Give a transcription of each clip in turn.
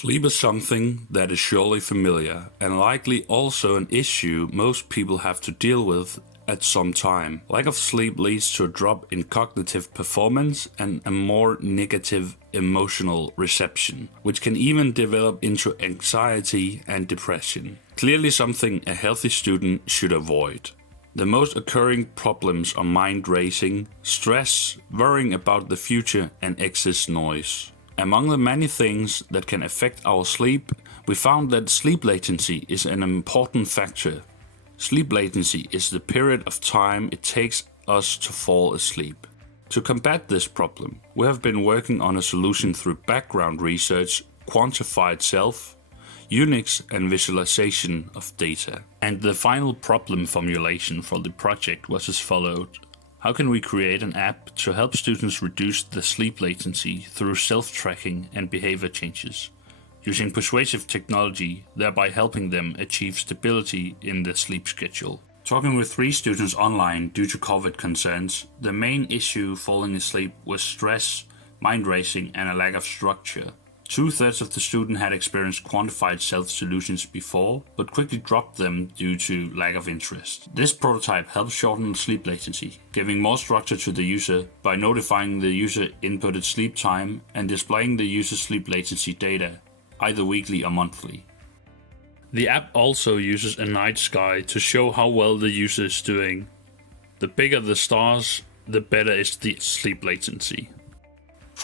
Sleep is something that is surely familiar and likely also an issue most people have to deal with at some time. Lack of sleep leads to a drop in cognitive performance and a more negative emotional reception, which can even develop into anxiety and depression. Clearly something a healthy student should avoid. The most occurring problems are mind racing, stress, worrying about the future, and excess noise. Among the many things that can affect our sleep, we found that sleep latency is an important factor. Sleep latency is the period of time it takes us to fall asleep. To combat this problem, we have been working on a solution through background research, quantified self, Unix, and visualization of data. And the final problem formulation for the project was as followed. How can we create an app to help students reduce the sleep latency through self-tracking and behavior changes, using persuasive technology, thereby helping them achieve stability in their sleep schedule? Talking with 3 students online due to COVID concerns, the main issue falling asleep was stress, mind racing, and a lack of structure. 2/3 of the students had experienced quantified self solutions before, but quickly dropped them due to lack of interest. This prototype helps shorten sleep latency, giving more structure to the user by notifying the user inputted sleep time and displaying the user's sleep latency data, either weekly or monthly. The app also uses a night sky to show how well the user is doing. The bigger the stars, the better is the sleep latency.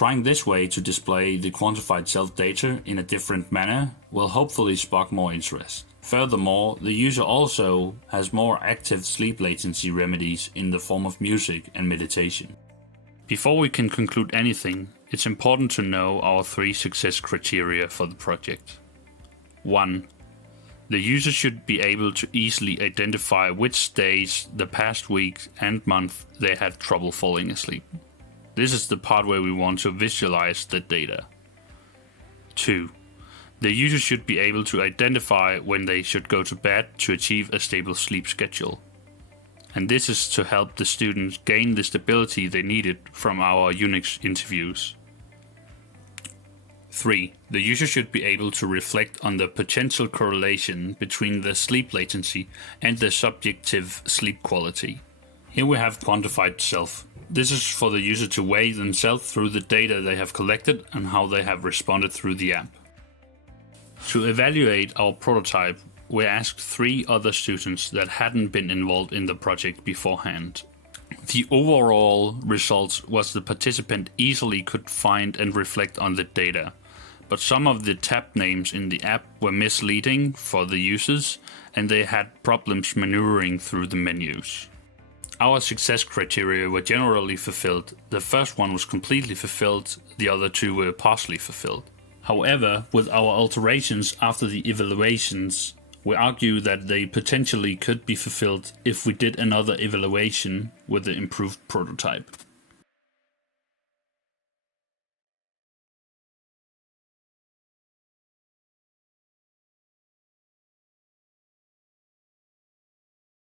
Trying this way to display the quantified self data in a different manner will hopefully spark more interest. Furthermore, the user also has more active sleep latency remedies in the form of music and meditation. Before we can conclude anything, it's important to know our 3 success criteria for the project. 1. The user should be able to easily identify which days the past week and month they had trouble falling asleep. This is the part where we want to visualize the data. 2. The user should be able to identify when they should go to bed to achieve a stable sleep schedule. And this is to help the students gain the stability they needed from our Unix interviews. 3. The user should be able to reflect on the potential correlation between the sleep latency and the subjective sleep quality. Here we have quantified self. This is for the user to weigh themselves through the data they have collected and how they have responded through the app. To evaluate our prototype, we asked 3 other students that hadn't been involved in the project beforehand. The overall result was the participant easily could find and reflect on the data, but some of the tab names in the app were misleading for the users and they had problems maneuvering through the menus. Our success criteria were generally fulfilled. The first one was completely fulfilled, the other 2 were partially fulfilled. However, with our alterations after the evaluations, we argue that they potentially could be fulfilled if we did another evaluation with the improved prototype.